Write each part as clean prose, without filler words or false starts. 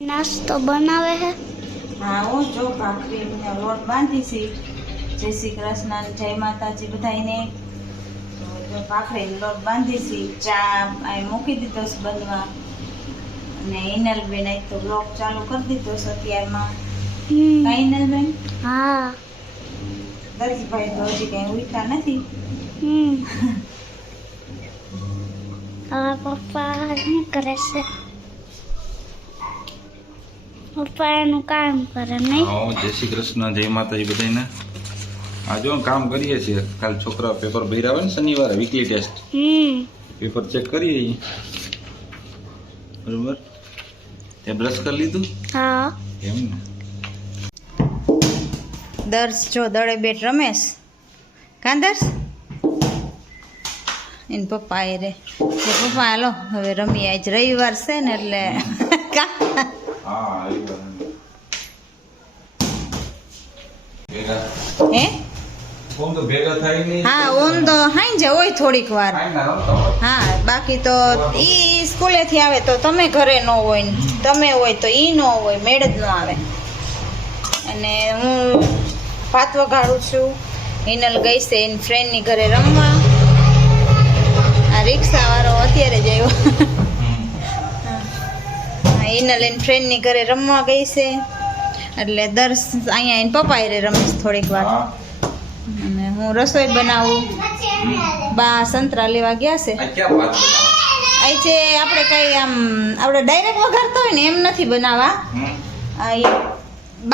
નાસ્તો બનાવે છે। હા હું જો ભાખરીનો લોટ બાંધી છી। જય શ્રી કૃષ્ણ, જય માતાજી બધાને। તો જો ભાખરીનો લોટ બાંધી છી, ચા અહીં મૂકી દીધો છે બનવા। અને હિનલબેન આજ તો બ્લોગ ચાલુ કરી દીધો છે અત્યારમાં। કાંઈ હિનલબેન? હા। દર્શભાઈ તો હજી કંઈ ઉઠ્યા નથી। પપ્પા શું કરે છે? પપ્પા એનું કામ કરે નહીં? હા જય શ્રી કૃષ્ણ, જય માતાજી બધાને। આ જો કામ કરીએ છીએ। કાલ છોકરા પેપર ભર્યા આવે ને શનિવારે વીકલી ટેસ્ટ, પેપર ચેક કરીએ બરોબર। તે બ્રશ કરી લીધું? હા। એમ ને? દર્શ જો દળે બેટ રમેશ કાં દર્શ એને પપ્પા એ રે પપ્પા હાલો હવે રમી આજ રવિવાર છે ને એટલે કા હા આવી ગયો ભેગા હે ફોન તો ભેગા થાય નહીં। હા ઓમ તો હાંજે હોય થોડીક વાર। હા બાકી તો ઈ સ્કૂલેથી આવે તો તમે ઘરે ન હોય ને તમે હોય તો ઈ ન હોય, મેળ જ ન આવે। અને હું ભાત વઘાડું છું। હિનલ ગઈ છે એની ફ્રેન્ડની ઘરે રમવા। આ રિક્ષાવાળો અત્યારે જ આવ્યો। હિનલ એની ફ્રેન્ડની ઘરે રમવા ગઈ છે એટલે દર્શ અહીંયા એને પપ્પા હારે રમીશ થોડીક વાર। અને હું રસોઈ બનાવું। બા સંતરા લેવા ગયા છે। આ ક્યાં વાત બનાવો? આજે આપણે કઈ આમ આપણે ડાયરેક્ટ વઘારતા હોય ને એમ નથી બનાવવા। આ એ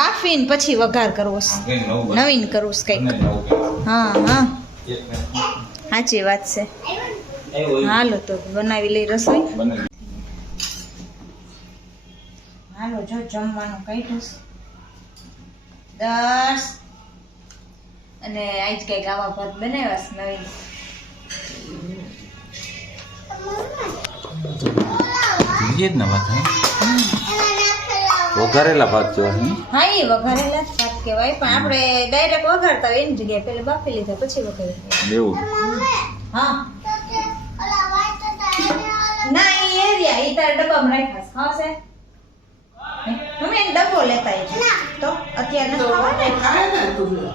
બાફીને પછી વઘાર કરવો છે, નવીન કરવું છે કંઈક। હા હા સાચી વાત છે। હાલો તો બનાવી લઈ રસોઈ। હાલો જો જમવાનું કાઢ્યું છે દસ અને આજ કઈક આવા ભાત બનાવ્યા છે નવીન। એ જ ને વાત વઘારેલા ભાત જેવા છે। હા એ વઘારેલા જ ભાત કહેવાય, પણ આપણે ડાયરેક્ટ વઘારતા હોય એની જગ્યાએ પેલા બાફી લીધા પછી વઘારી। એવું હા ના એ એરિયા ઈ તારા ડબ્બામાં રાખ્યા છે। હા છે તમે એક ડબ્બો લેતા આવજો તો અત્યારે નથી ખાવાના?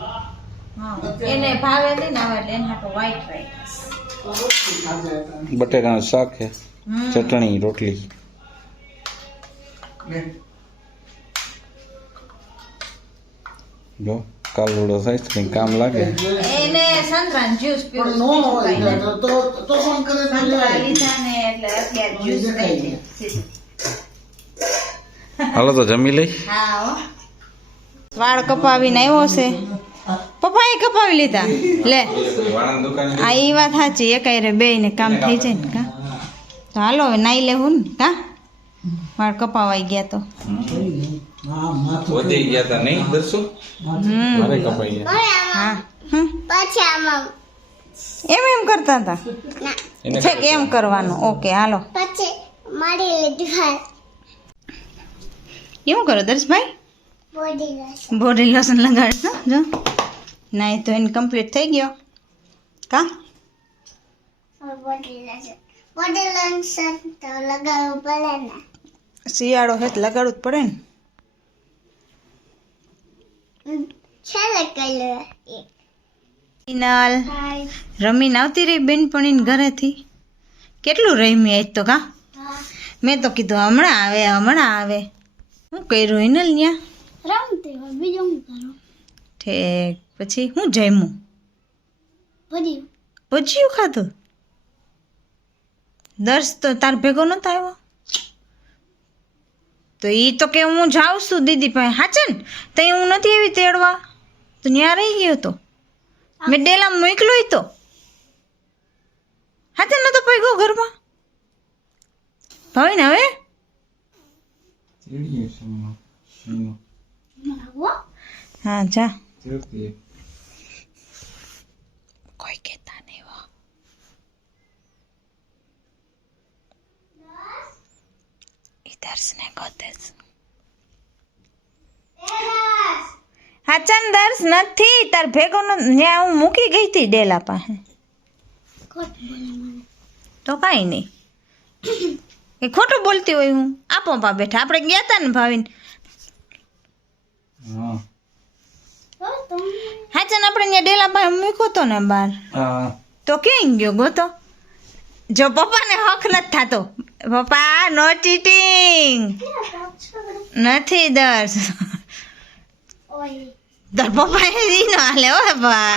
હા એને ભાવે નહીં ને આવે એટલે એના હાટુ વ્હાઈટ રાખ્યા છે। બટેકાનું શાક છે, ચટણી રોટલી। જો કાલવડો થાય છે કંઈ કામ લાગે। એને સંતરાનો જ્યુસ પીવો સંતરા લીધા ને એટલે અત્યારે જ્યુસ પી લે। હાલો તો જમી લઈ। હા હો વાળ કપાવીને આવ્યો છે પપ્પા, એ કપાવી લીધા લે। આ એ વાત સાચી, એકાયરે બે ને કામ થઈ જાય ને કા। તો હાલો હવે નાઈ લેવું ને કા, વાળ કપાવાઈ ગયા તો। વધી ગયા તા નહીં દર્શો? મારે કપાઈ ગયા। હા એમ એમ કરતા હતા છે કે એમ કરવાનું? ઓકે હાલો એવું કરો દર્શભાઈ, બોડી લોશન લગાડશો જો નાઈ તો એને કમ્પ્લીટ થઈ ગયો કા। શિયાળો હે તો લગાડવું જ પડે ને। હિનલ રમીને આવતી રહી બેનપણીને ઘરેથી, કેટલું રમી આજ તો કા। મેં તો કીધું હમણાં આવે હમણાં આવે। શું કર્યું હિનલ ન્યા? ઠીક પછી હું જમ્યું? ભજીયું ખાધું? દર્શ તો તાર ભેગો નતો આવ્યો? તો ઈ તો કે હું જાઉં છું દીદી પાસે, હાચે ને? તઈ હું નથી એવી તેડવા તો ન્યા રહી ગયો તો મેં ડેલા મોકલો તો હાથે નતો પગ્યો ઘરમાં ભાઈ ને હવે હા જા કોઈ કહેતા નહીં હો। દર્શ ને ગોતે હાચન દર્શ નથી તાર ભેગો ન્યા હું મૂકી ગઈ હતી ડેલા પાસે તો કાંઈ નહીં એ ખોટું બોલતી હોય હું આ પપ્પા બેઠા આપણે ગયા હતા ને ભાવિન હા હાચન આપણે ત્યાં ડેલા ભાઈ મૂક્યો તો ને બહાર હા તો ક્યાં ગયો ગોતો જો પપ્પાને હક નથી થતો પપ્પા નો ચીટિંગ નથી દર્શ તાર પપ્પા એ ન હાલે હો બા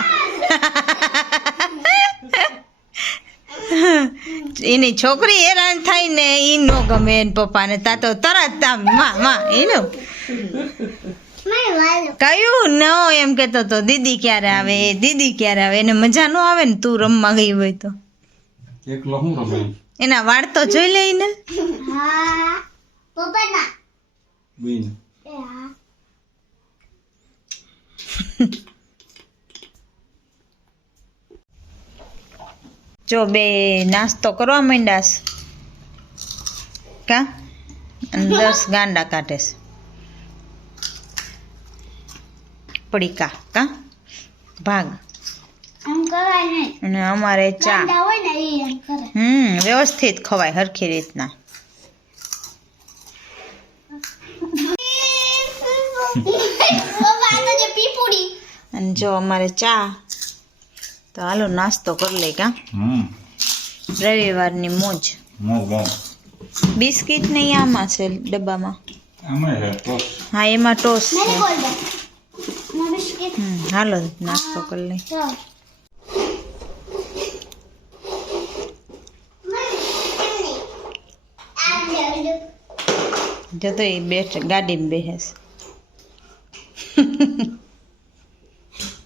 એની છોકરી હેરાન થાય ને ઈ નો ગમે એને પપ્પાને તા તો તરત આમ માં એનું કયું ન એમ કેતો તો દીદી ક્યારે આવે એને મજા ન આવે ને તું રમવા ગઈ હોય તો એકલો હું રમે એના વાળ તો જોઈ લે ને બીન જો બે નાસ્તો કરવા માંડાસ કા અને 10 ગાંડા કાઢેસ પડીકા કા ભાગ અને અમારે ચા વ્યવસ્થિત ખવાય હરખી રીતના અને જો અમારે ચા તો હાલો નાસ્તો કરી લે કા રવિવારની મોજ બિસ્કિટ નહીં આમાં છે ડબ્બામાં હા એમાં ટોસ છે હાલો નાસ્તો કરી લે જતો એ બેઠ ગાડીમાં બેસે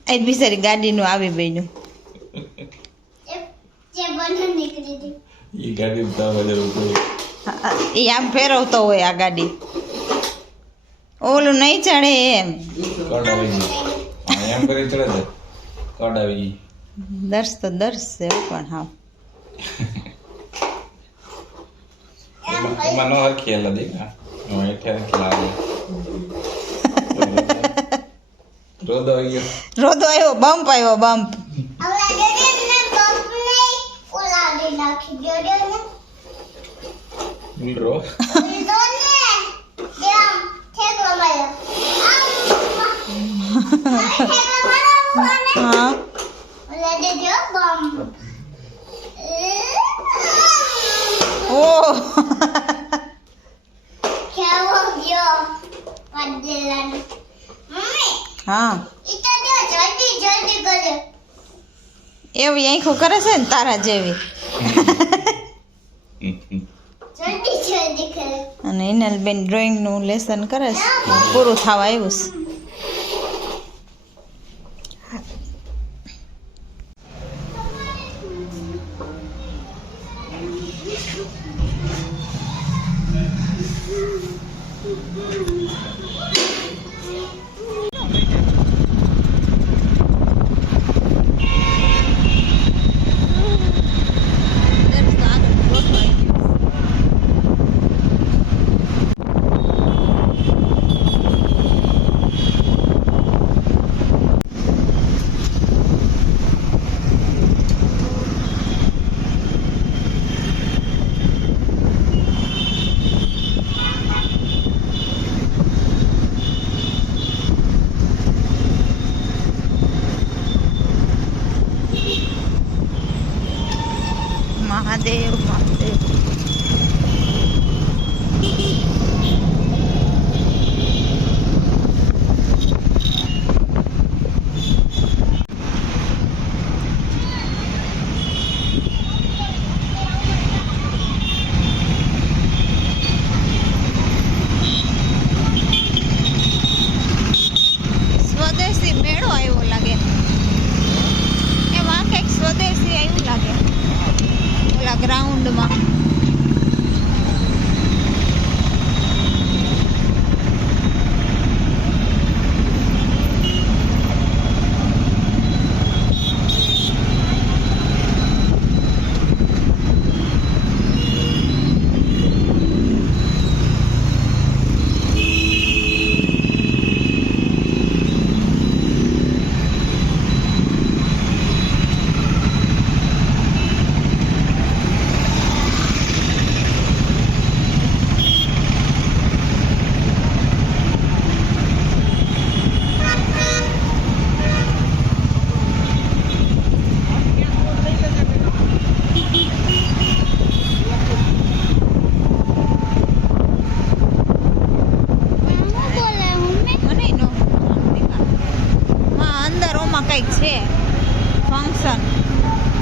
આજ બિચારી ગાડીનું આવી બન્યું એ આમ ફેરવતો હોય આ ગાડી ઓલું નહીં ચડે એમ દર્શ તો દર્શ છે પણ હા રોદો આવ્યો બમ્પ હા ઓ હા એવી આંખો કરે છે ને તારા જેવી અને ઇનલબેન ડ્રોઈંગનું લેસન કરે છે પૂરું થવા આવ્યું છે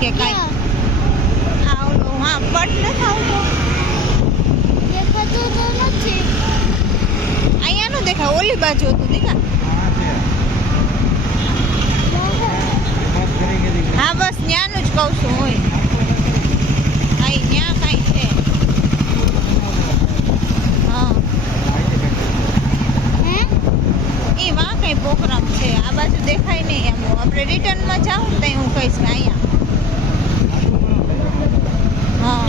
કે કાંઈ આ ઓલું હા પટ નથી આવતો દેખાતું તો નથી. અહીંયા નું દેખાય ઓલી બાજુ હતું દેખા હા બસ ન્યાનું જ કહું છું હોય અહીં ન્યા કાંઈ છે હા હે? એ વાં કંઈ પ્રોગ્રામ છે આ બાજુ દેખાય નહીં એમ આપણે રિટર્નમાં જાઉં ને ત્યાં હું કહીશ કે અહીંયા હા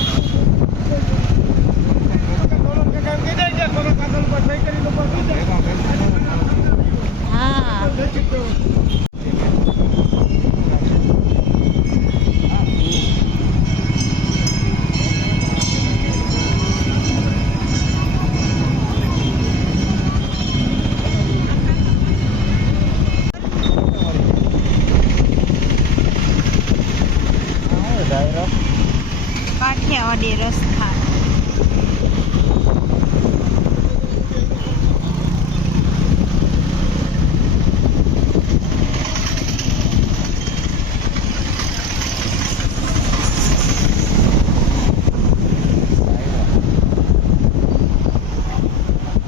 હા કાઠિયાવાડી રસ્તા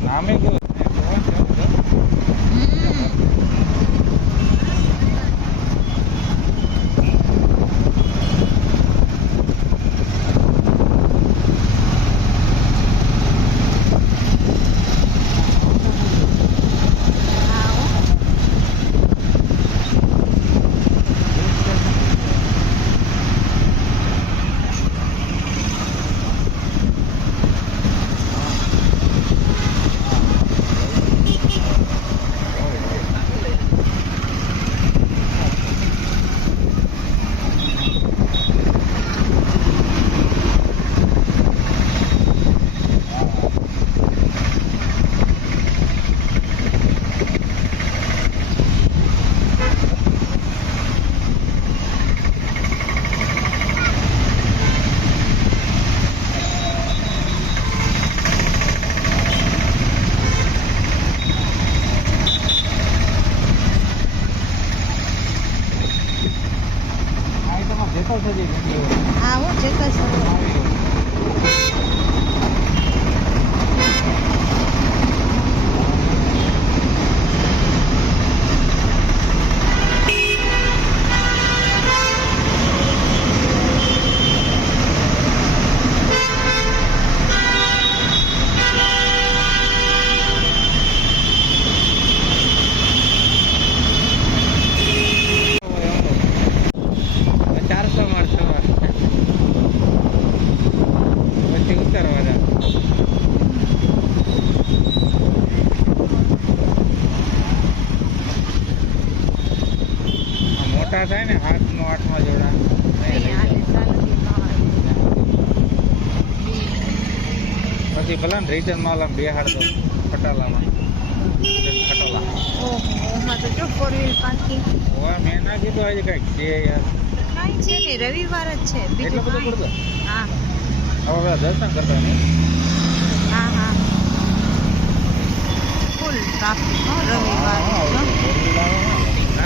નામે કેવું હા હું જેતા સરોવર મોટા થાય ને 8માં જોડા પછી ભલે ને રિટર્ન માં બેહાડ દો ખટાલામાં ખટોલા ઓહો તો જો 4 વ્હીલ પાર્કિંગ મેં ના કીધું આજે કઈક છે યાર કાંઈ છે નહીં રવિવાર જ છે એટલો બીજું બધો કાંઈ. પડતો હા હવે દર્શન કરતા નહીં હા હા ફૂલ ટ્રાફિક રવિવાર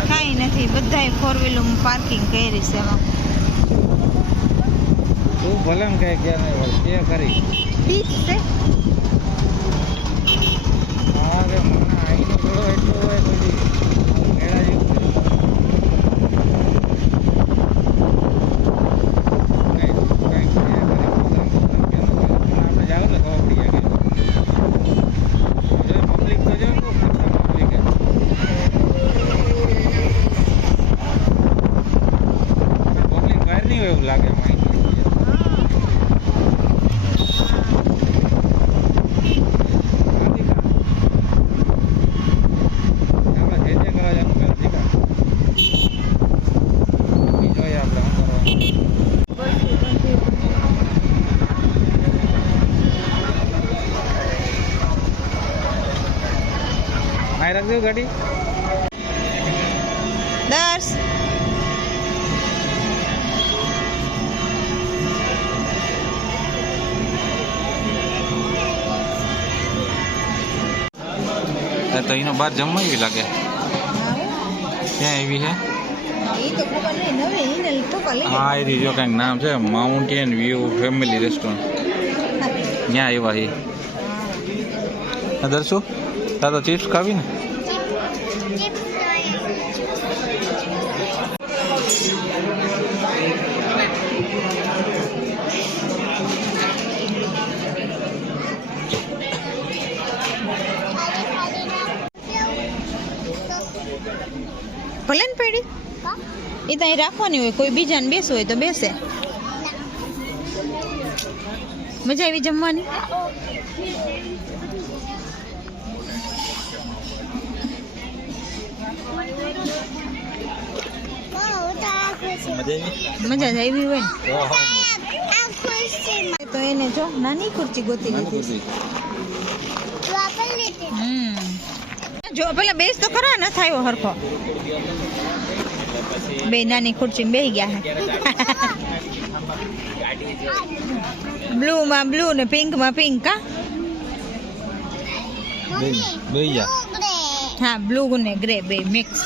કાંઈ નથી બધાય 4 વ્હીલર પાર્કિંગ કરી છે એમાં તું ભલે ને કઈ ગયા નહીં હોય તે કરી બીચ છે હા રે મને આઈનો થોડો એટલો હોય પછી મેળા જેવું આપણે જાવ ને ખબર પડી જાય પબ્લિક તો જો પબ્લિક પબ્લિક બહાર નહીં હોય એવું લાગે માહિતી રાખી દઉં ગાડી દર્શ તો એનો બહાર જમવા એવી લાગે ત્યાં એવી છે એ તો ખબર નહીં નવી એને પપ્પા લઈ હા એ જો કંઈક નામ છે માઉન્ટેન વ્યૂ ફેમિલી રેસ્ટોરન્ટ ત્યાં આવ્યા છે દર્શુ તાર તો ચિપ્સ ખાવી ને ભલે ને પડી એ તો અહીં રાખવાની હોય કોઈ બીજાને બેસવું હોય તો બેસે મજા આવી જમવાની મજા જ આવી હોય ને તો એને જો નાની ખુરચી ગોતી લીધી જો પેલા બેસ તો ખરા ન થાય હરખો બે નાની ખુરચી બેસી ગયા બ્લુ માં બ્લુ ને પિંક માં પિંક કા હા બ્લુ ને ગ્રે બે મિક્સ